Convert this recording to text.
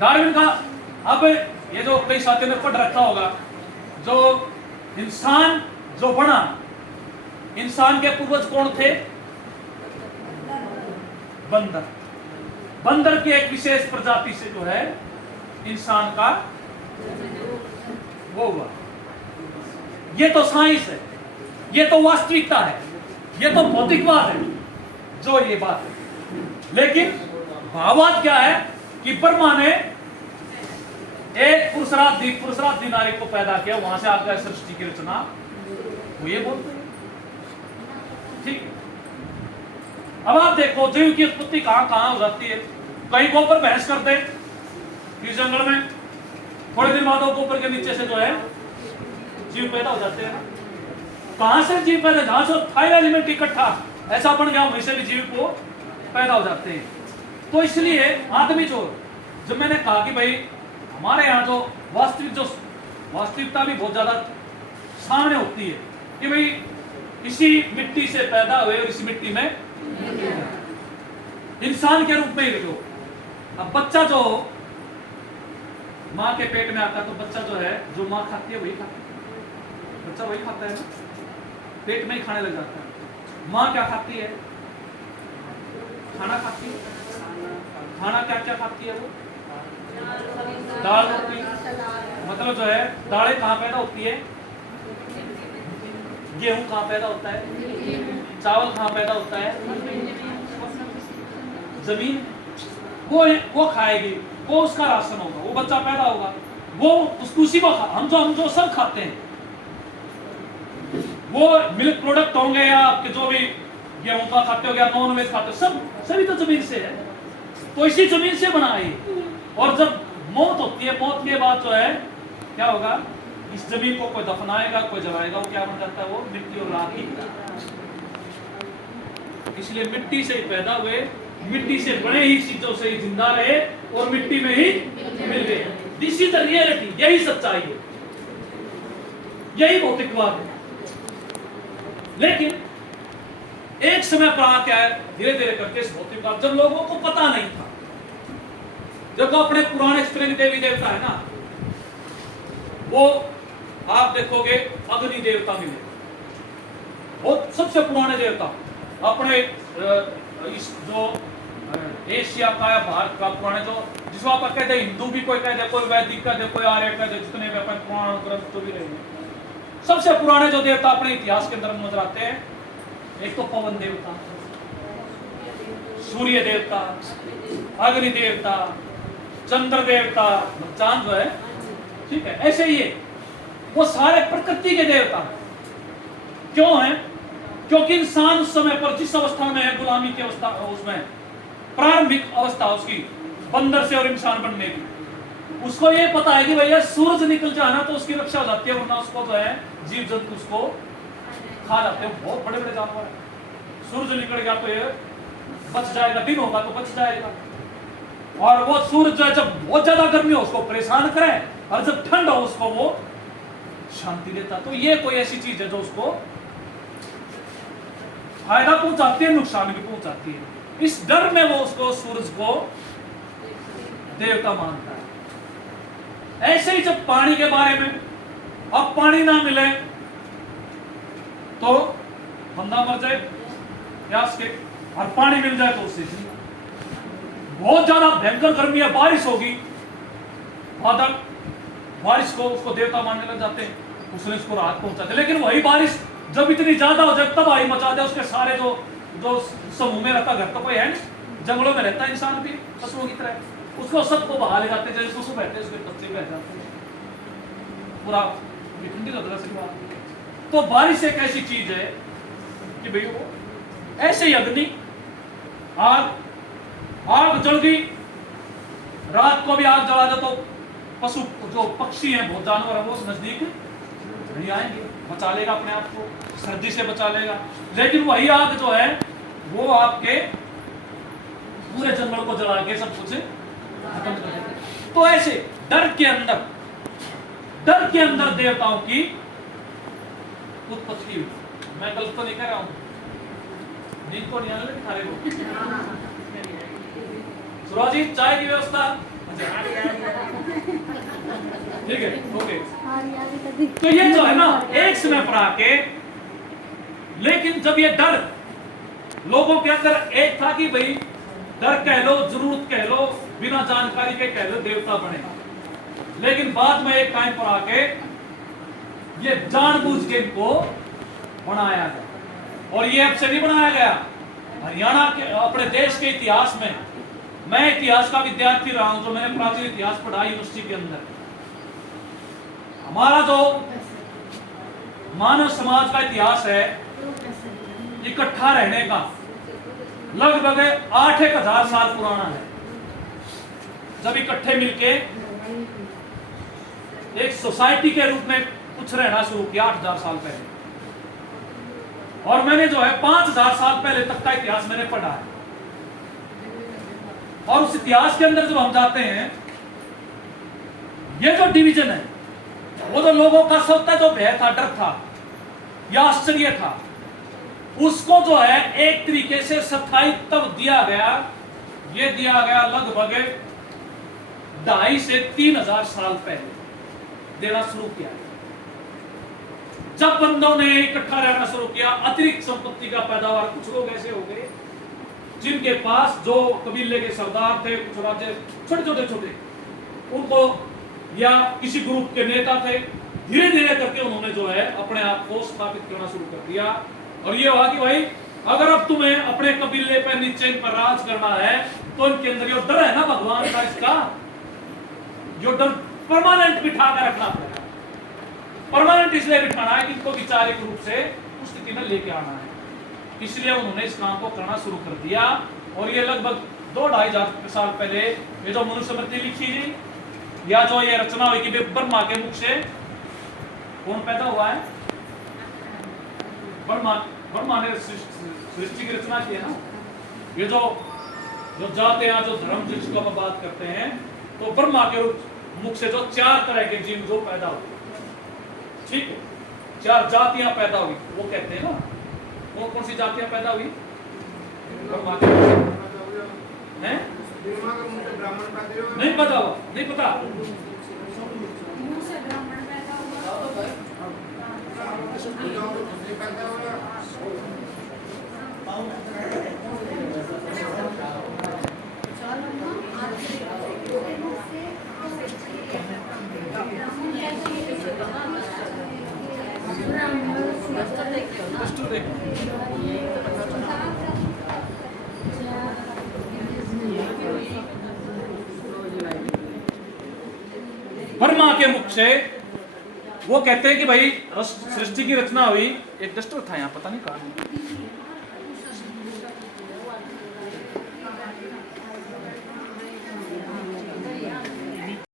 Darwin का, अब ये जो कई साथियों ने पढ़ रखा होगा, जो इंसान जो बना, इंसान के पूर्वज कौन थे? बंदर। बंदर की एक विशेष प्रजाति से जो है इंसान का वो हुआ। ये तो साइंस है, ये तो वास्तविकता है, ये तो भौतिकवाद है जो ये बात है। लेकिन भाववाद क्या है कि ब्रह्मा ने एक पुरुषार्थी नारी को पैदा किया, वहां से आपका सृष्टि की रचना, वो ये बोलते हैं। ठीक है, अब आप देखो जीव की उत्पत्ति कहां कहां हो जाती है। कहीं गोबर बहस करते किस जंगल में, थोड़े दिन बाद गोबर के नीचे से जो है जीव पैदा हो जाते हैं। कहां से जीव पैदा? जहां से थाई एलिमेंट इकट्ठा ऐसा बन गया, वहीं से भी जीव को पैदा हो जाते हैं। तो इसलिए आदमी जो मैंने कहा कि भाई हमारे यहाँ जो वास्तविकता भी बहुत ज्यादा सामने होती है कि भाई इसी मिट्टी से पैदा हुए और इसी मिट्टी में इंसान के रूप में ही रहो। अब बच्चा जो माँ के पेट में आता है, तो बच्चा जो है जो माँ खाती है वही खाता है, बच्चा वही खाता है ना, पेट में ही खाने लग जाता है। माँ क्या खाती है? खाना खाती है। खाना क्या क्या खाती है वो? दाल रोटी। मतलब जो है दालें कहाँ पैदा होती है? गेहूं कहाँ पैदा होता है? चावल कहाँ पैदा होता है? जमीन। वो खाएगी, वो उसका राशन होगा, वो बच्चा पैदा होगा, वो उसी को हम जो सब खाते हैं, वो मिल्क प्रोडक्ट होंगे या आपके जो भी गेहूं का खाते हो या नॉन वेज खाते हो, सभी तो जमीन से है। तो इसी जमीन से बना है। और जब मौत होती है, मौत के बाद जो है क्या होगा? इस जमीन को कोई दफनाएगा, कोई जलाएगा, वो क्या बन जाता है? वो मिट्टी और राख ही। इसलिए मिट्टी से ही पैदा हुए, मिट्टी से बने ही चीजों से ही जिंदा रहे और मिट्टी में ही मिल गए। दिस इज द रियलिटी, यही सच्चाई है, यही भौतिकवाद है। लेकिन एक समय पर आ क्या है, धीरे धीरे करके इस भौतिकवाद, जब लोगों को पता नहीं था, जब अपने पुराने स्त्रीलिंग देवी देवता है ना, वो आप देखोगे अग्नि देवता मिले, बहुत सबसे पुराने देवता अपने इस जो एशिया का या भारत का पुराने जो, जिसको आप कहते हैं हिंदू भी कोई कहते, कोई वैदिक कहते, कोई आर्य कहते, जितने भी अपने पुराण ग्रंथ जो भी रहे, सबसे पुराने जो देवता अपने इतिहास के अंदर नजर आते हैं, एक तो पवन देवता, सूर्य देवता, अग्नि देवता, चंद्र देवता, चांद जो है, ठीक है, ऐसे ही है। वो सारे प्रकृति के देवता क्यों हैं? क्योंकि इंसान उस समय पर जिस अवस्था में है, गुलामी की अवस्था, उसमें प्रारंभिक अवस्था उसकी बंदर से और इंसान बनने की, उसको ये पता है कि भैया सूरज निकल जाना तो उसकी रक्षा हो जाती है, वरना उसको जो है जीव जंतु उसको खा जाते हैं। बहुत बड़े बड़े जानवर है, सूरज निकल गया तो ये बच जाएगा, दिन होगा तो बच जाएगा। और वो सूरज जब बहुत ज्यादा गर्मी हो उसको परेशान करे, और जब ठंड हो उसको वो शांति देता। तो ये कोई ऐसी चीज है जो उसको फायदा पहुंचाती है, नुकसान भी पहुंचाती है। इस डर में वो उसको, सूरज को देवता मानता है। ऐसे ही जब पानी के बारे में, अब पानी ना मिले तो बंदा मर जाए प्यास के, और पानी मिल जाए तो उससे बहुत ज्यादा भयंकर गर्मी है, बारिश होगी, बादल, बारिश को उसको देवता मानने लग जाते हैं, उसने उसको राहत पहुंचाते। लेकिन वही बारिश जब इतनी ज्यादा हो जाए, तब आई मचा दे उसके सारे जो समूह में रहता, घर तो कोई है नहीं, जंगलों में रहता है इंसान भी पशुओं की तरह, उसको सबको बहा ले जाते, जैसे पशु बैठे उसके बच्चे बह जाते हैं, पूरा ठंडी लग से बात। तो बारिश एक ऐसी चीज है कि भाई वो ऐसे ही अग्नि, आग जल गई, रात को भी आग जला दे तो पशु जो पक्षी हैं, बहुत जानवर है, वो नजदीक नहीं आएंगे, बचा लेगा अपने आप को, सर्दी से बचा लेगा। लेकिन वही आग जो है वो आपके पूरे जंगल को जला के सब कुछ खत्म कर देगा। तो ऐसे डर के अंदर देवताओं की उत्पत्ति हुई। मैं गलत तो नहीं कह रहा हूं, नींद को नहीं आने खा रहे हो। सुराजी चाय की व्यवस्था ठीक है, ओके। तो ये जो है ना एक समय पर आके, लेकिन जब ये डर लोगों के अंदर एक था कि भाई डर कह लो, जरूरत कह लो, बिना जानकारी के कह लो देवता बने, लेकिन बाद में एक टाइम पर आके ये जानबूझ के इनको बनाया गया। और ये अब से नहीं बनाया गया, हरियाणा के अपने देश के इतिहास में, मैं इतिहास का विद्यार्थी रहा हूं, तो मैंने प्राचीन इतिहास पढ़ा यूनिवर्सिटी के अंदर। हमारा जो मानव समाज का इतिहास है इकट्ठा रहने का, लगभग 8,000 साल पुराना है। जब इकट्ठे मिलके एक सोसाइटी के रूप में कुछ रहना शुरू किया 8,000 साल पहले, और मैंने जो है 5,000 साल पहले तक का इतिहास मैंने पढ़ा है। और उस इतिहास के अंदर जब हम जाते हैं, ये जो डिवीजन है, वो तो लोगों का सबका जो भय था, डर था या आश्चर्य था, उसको जो है एक तरीके से स्थायी तब दिया गया, ये दिया गया लगभग 2,500 से 3,000 साल पहले देना शुरू किया। जब बंदों ने इकट्ठा रहना शुरू किया, अतिरिक्त संपत्ति का पैदावार, कुछ लोग ऐसे हो गए जिनके पास जो कबीले के सरदार थे, कुछ राज्य छोटे, उनको या किसी ग्रुप के नेता थे, धीरे धीरे करके उन्होंने जो है अपने आप को स्थापित करना शुरू कर दिया। और ये हुआ कि भाई अगर अब तुम्हें अपने कबीले पर, नीचे पर राज करना है, तो इनके अंदर जो डर है ना भगवान का, इसका जो डर परमानेंट बिठा कर रखना पड़ेगा। परमानेंट इसलिए बिठाना है कि इनको विचारिक रूप से उस स्थिति में लेके आना है, इसलिए उन्होंने इस काम को करना शुरू कर दिया। और ये लगभग 2-2,500 साल पहले ये जो मनुस्मृति लिखी गई, या जो ये रचना हुई कि ब्रह्मा के मुख से कौन पैदा हुआ है, ब्रह्मा ने सृष्टि की रचना की है ना। ये जो जातियां, जो धर्म जिसको हम बात करते हैं, तो ब्रह्मा के मुख से जो 4 तरह के जीव जो पैदा हुए, ठीक है, 4 जातियां पैदा हुई, वो कहते हैं ना। कौन सी जातियां पैदा हुई? ब्रह्मा के हैं? नहीं पता हुआ, नहीं पता। ब्रह्मा के मुख से वो कहते हैं कि भाई सृष्टि की रचना हुई। एक डस्टर था यहाँ, पता नहीं कहाँ है।